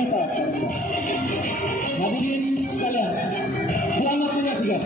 wisata. Hadirin sekalian, selamat menyaksikan.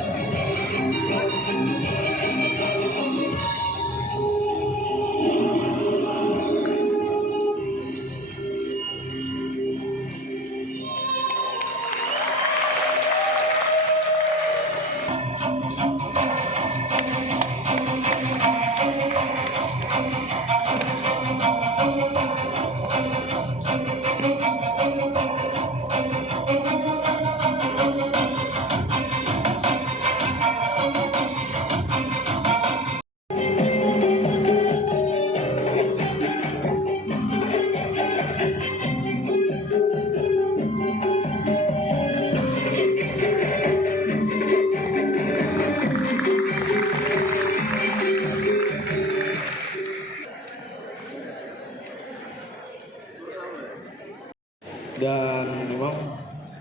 Dan memang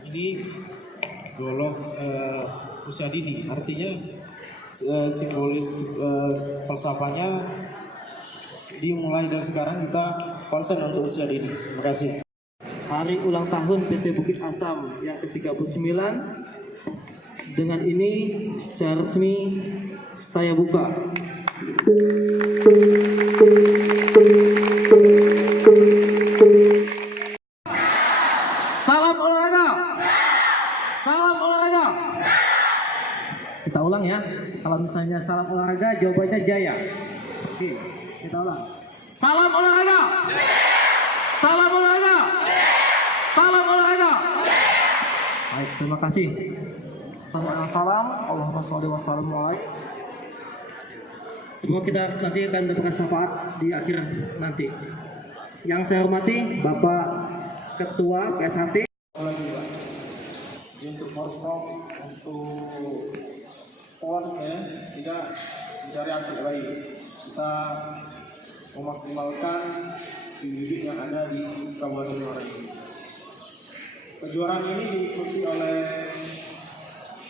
ini golok usia dini, artinya simbolis falsafahnya dimulai dari sekarang kita konsen untuk usia dini. Terima kasih. Hari ulang tahun PT Bukit Asam yang ke-39. Dengan ini secara resmi saya buka. Salam olahraga. Salam olahraga. Kita ulang ya. Kalau misalnya salam olahraga jawabannya jaya. Oke, kita ulang. Salam olahraga. Salam olahraga. Salam olahraga. Baik, terima kasih. Salam, Allahumma sholli wa sallim alaihi. Semoga kita nanti akan mendapatkan syafaat di akhir nanti. Yang saya hormati Bapak Ketua PSHT. Untuk forprov, untuk pon ya, tidak mencari atlet baik. Kita memaksimalkan bibit yang ada di Kabupaten Muara ini. Kejuaraan ini diikuti oleh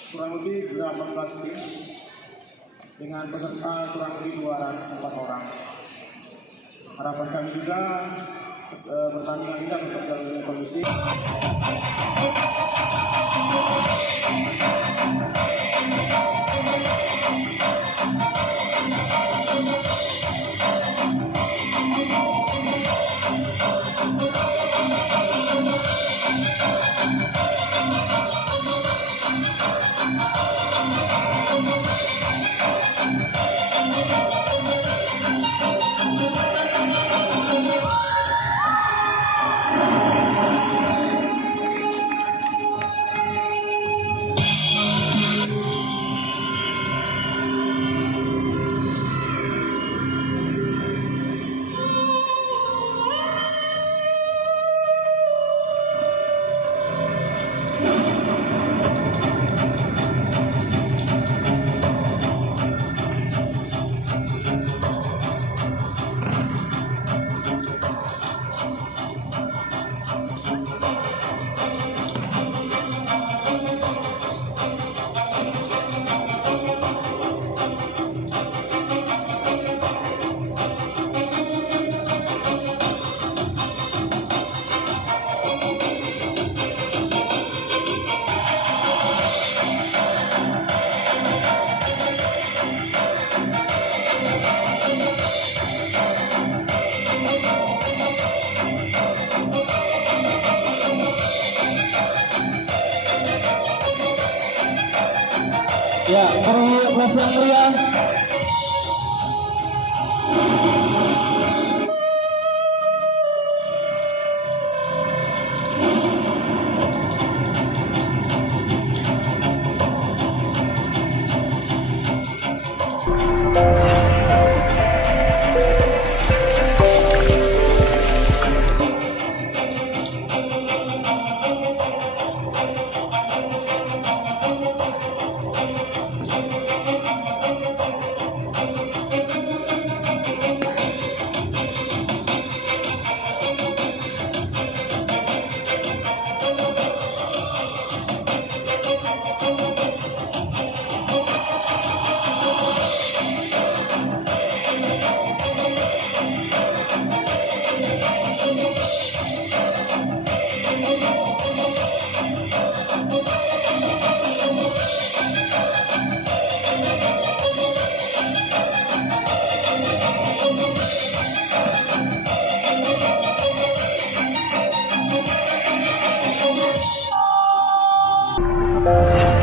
kurang lebih 18 tim dengan peserta kurang lebih 204 orang. Harapan kami juga pertandingan ini dapat berjalan dengan kondusif. Ya, para pelaksanaan meriah. Assalamualaikum.